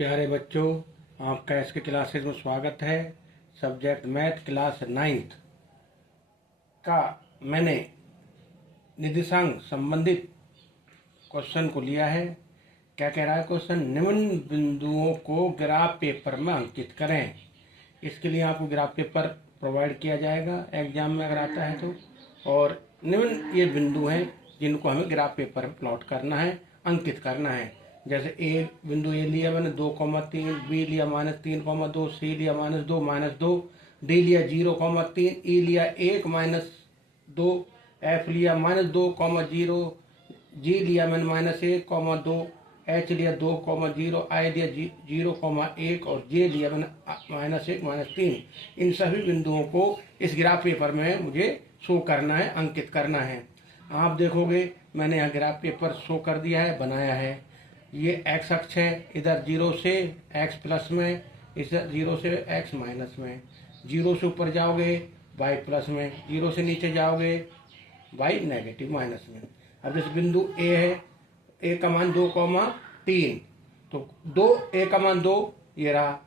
प्यारे बच्चों, आपका इसके क्लासेस में स्वागत है। सब्जेक्ट मैथ क्लास 9th का मैंने निर्देशांक संबंधित क्वेश्चन को लिया है। क्या कह रहा है क्वेश्चन? निम्न बिंदुओं को ग्राफ पेपर में अंकित करें। इसके लिए आपको ग्राफ पेपर प्रोवाइड किया जाएगा एग्जाम में अगर आता है तो। और निम्न ये बिंदु हैं जिनको हमें ग्राफ पेपर में प्लॉट करना है, अंकित करना है। जैसे ए बिंदु ए लिया मैंने 2,3, बी लिया -3,2, सी लिया -2, डी लिया 0,3, ई लिया 1 -2, एफ लिया -2,0, जी लिया मैंने -1,2, एच लिया 2,0, आई लिया 0,1 और जे लिया मैंने -1 -3। इन सभी बिंदुओं को इस ग्राफ पेपर में मुझे शो करना है, अंकित करना है। आप देखोगे मैंने यहाँ ग्राफ पेपर शो कर दिया है, बनाया है। ये एक्स अक्ष है, इधर 0 से एक्स प्लस में, इधर 0 से एक्स माइनस में। 0 से ऊपर जाओगे वाई प्लस में, 0 से नीचे जाओगे वाई नेगेटिव माइनस में। अब जैसे बिंदु ए है, ए का मान 2,3, तो 2 ए का मान 2 ये रहा,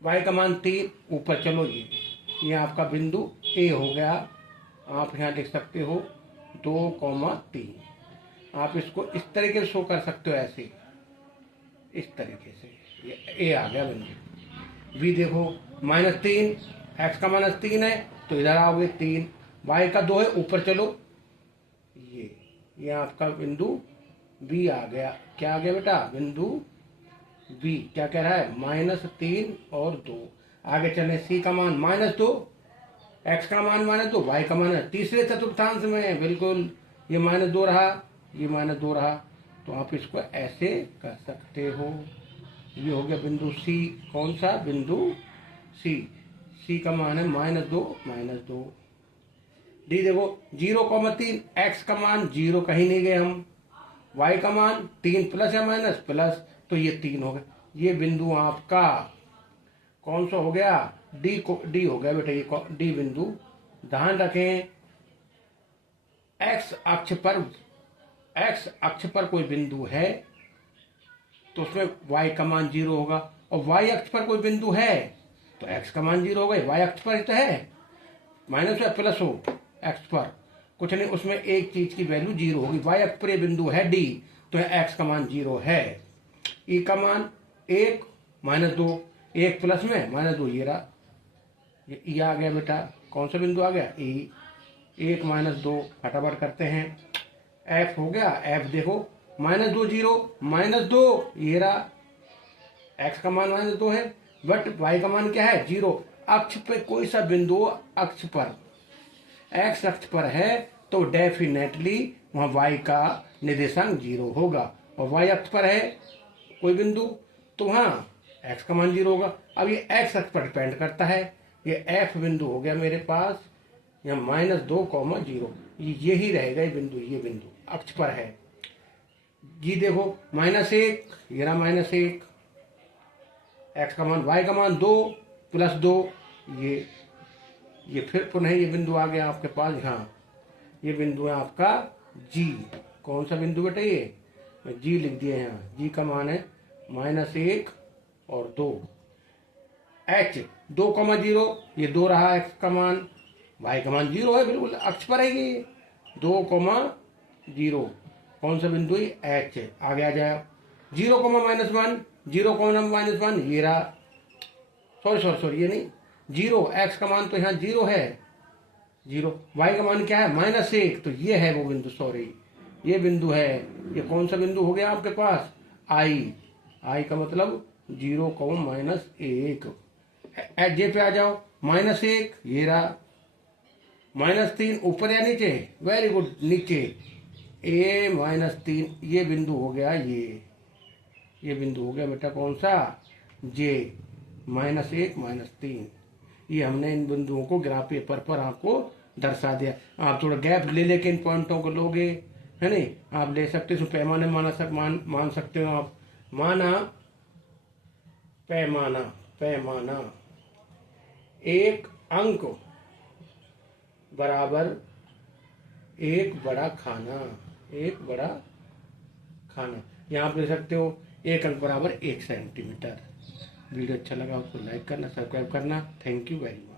वाई का मान 3 ऊपर चलो ये आपका बिंदु ए हो गया। आप यहाँ लिख सकते हो 2,3। आप इसको इस तरीके से शो कर सकते हो, ऐसे इस तरीके से ये ए आ गया बिंदु। बी देखो -3, एक्स का -3 है तो इधर आओगे 3, वाई का 2 है ऊपर चलो, ये आपका बिंदु बी आ गया। क्या आ गया बेटा? बिंदु बी। क्या कह रहा है? -3 और 2। आगे चले, सी का मान -2, एक्स का मान -2, वाई का मान तीसरे चतुर्थांश में बिल्कुल ये -2 रहा, ये -2 रहा। तो आप इसको ऐसे कर सकते हो। ये हो गया बिंदु सी। कौन सा बिंदु? सी। सी का मान है -2। डी देखो 0,3, एक्स का मान 0 कहीं नहीं गए हम, वाई का मान 3 प्लस या माइनस प्लस, तो ये 3 हो गया। ये बिंदु आपका कौन सा हो गया? डी हो गया बेटा, ये डी बिंदु। ध्यान रखें, एक्स अक्ष पर कोई बिंदु है तो उसमें y का मान 0 होगा, और y अक्ष पर कोई बिंदु है तो x का मान 0 होगा। y अक्ष पर तो है, माइनस या प्लस हो x पर कुछ नहीं, उसमें एक चीज की वैल्यू 0 होगी। y अक्ष पर ये बिंदु है d, तो x का मान 0 है। e का मान 1 -2, 1 प्लस में -2 ये रहा, ये e आ गया बेटा। कौन सा बिंदु आ गया? e। 1 -2 फटाफट करते हैं। एफ हो गया, एफ देखो -2 0 -2 ये रहा, एक्स का मान -2 है, बट वाई का मान क्या है? 0। अक्ष पे कोई सा बिंदु अक्ष पर एक्स अक्ष पर है तो डेफिनेटली वहां वाई का निर्देशांक 0 होगा, और वाई अक्ष पर है कोई बिंदु तो वहां एक्स का मान 0 होगा। अब ये एक्स अक्ष पर डिपेंड करता है। ये एफ बिंदु हो गया मेरे पास, यहाँ -2,0, यही रहेगा ये बिंदु, ये बिंदु अक्ष पर है। जी देखो -1 ये रहा, -1, एक्स का मान, वाई का मान 2 प्लस 2, ये फिर पुनः ये बिंदु आ गया आपके पास। यहाँ ये बिंदु है आपका जी। कौन सा बिंदु बेटा? ये जी लिख दिए यहाँ। जी का मान है -1 और 2। एच 2,0 ये 2 रहा, एक्स का मान, वाई का मान 0 है, बिल्कुल अक्ष पर है ये 2,0। कौन सा बिंदु? एच। आगे आ जाए 0,-1, 0,-1 ये रहा, सॉरी ये नहीं, 0, एक्स का मान तो यहाँ 0 है, 0। वाई का मान क्या है? -1, तो ये है वो बिंदु, सॉरी ये बिंदु है। ये कौन सा बिंदु हो गया आपके पास? आई का मतलब 0,-1। एच जे पे आ जाओ, -1 ये रहा, -3 ऊपर या नीचे? वेरी गुड, नीचे। ए -3 ये बिंदु हो गया, ये बिंदु हो गया बेटा कौन सा? जे। -1 -3, ये हमने इन बिंदुओं को ग्राफ पेपर पर आपको दर्शा दिया। आप थोड़ा गैप ले लेके इन पॉइंटों को लोगे, है नहीं? आप ले सकते हो, पैमाने मान सकते हो आप। माना पैमाना 1 अंक बराबर 1 बड़ा खाना, 1 बड़ा खाना। यहाँ आप ले सकते हो 1 अंक बराबर 1 सेंटीमीटर। वीडियो अच्छा लगा उसको लाइक करना, सब्सक्राइब करना। Thank you very much.